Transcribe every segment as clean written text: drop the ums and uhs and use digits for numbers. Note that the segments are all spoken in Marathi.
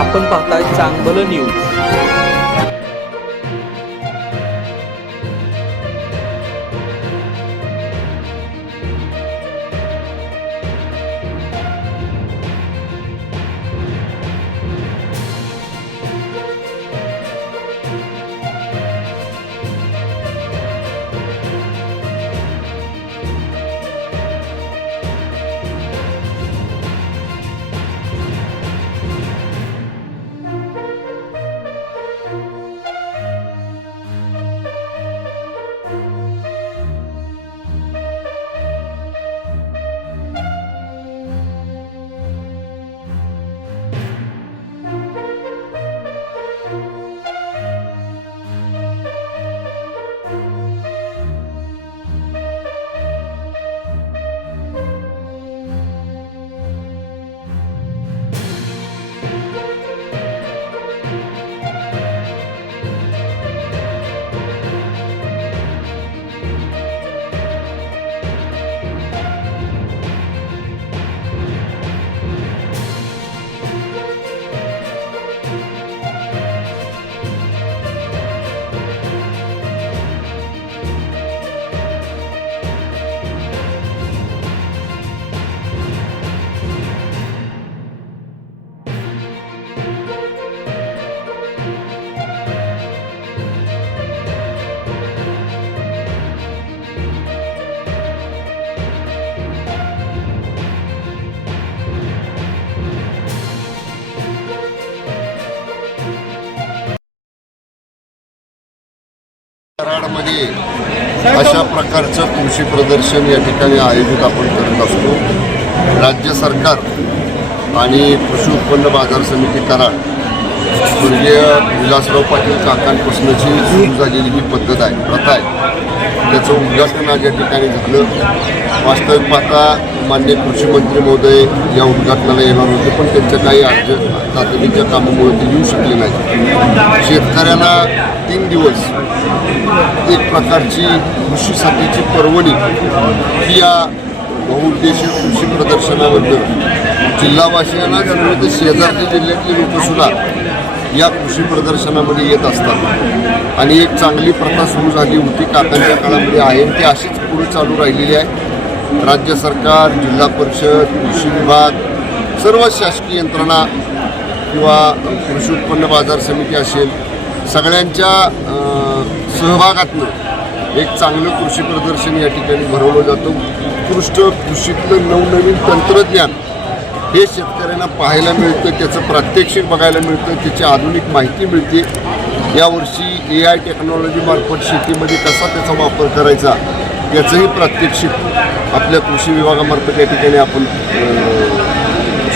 आपण पाहताय चांगलं न्यूज। कराडमध्ये अशा प्रकारचं कृषी प्रदर्शन या ठिकाणी आयोजित आपण करत असतो। राज्य सरकार आणि कृषी उत्पन्न बाजार समिती कराड स्वर्गीय विलासराव पाटील काकांपासूनची सुरू झालेली ही पद्धत आहे, प्रथा आहे, त्याचं उद्घाटन आज या ठिकाणी झालं। वास्तविक पाहता माननीय कृषी मंत्री महोदय या उद्घाटनाला येणार होते, पण त्यांच्या काही तातडीच्या कामामुळे ते येऊ शकले नाही। शेतकऱ्यांना 3 दिवस एक प्रकारची कृषीसाठीची पर्वणी ही या बहुउद्देशीय कृषी प्रदर्शनाबद्दल जिल्हावासियांना नव्हे तर शेजारच्या जिल्ह्यातली लोकंसुद्धा या कृषी प्रदर्शनामध्ये येत असतात आणि एक चांगली प्रथा सुरू झाली होती, काकांच्या काळामध्ये आहे, ती अशीच पुढे चालू राहिलेली आहे। राज्य सरकार, जिल्हा परिषद, कृषी विभाग, सर्व शासकीय यंत्रणा किंवा कृषी उत्पन्न बाजार समिती असेल, सगळ्यांच्या सहभागातून एक चांगलं कृषी प्रदर्शन या ठिकाणी भरवलं जातं। उत्कृष्ट कृषीतलं नवनवीन तंत्रज्ञान हे शेतकऱ्यांना पाहायला मिळतं, त्याचं प्रात्यक्षिक बघायला मिळतं, त्याची आधुनिक माहिती मिळते। यावर्षी AI टेक्नॉलॉजीमार्फत शेतीमध्ये कसा त्याचा वापर करायचा याचंही प्रात्यक्षिक आपल्या कृषी विभागामार्फत या ठिकाणी आपण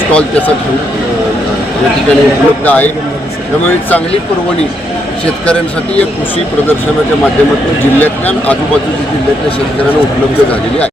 स्टॉल त्याचा ठेवून या ठिकाणी उपलब्ध आहे। त्यामुळे चांगली पर्वणी शेतकऱ्यांसाठी या कृषी प्रदर्शनाच्या माध्यमातून जिल्ह्यातल्या आजूबाजूच्या जिल्ह्यातल्या शेतकऱ्यांना उपलब्ध झालेली आहे।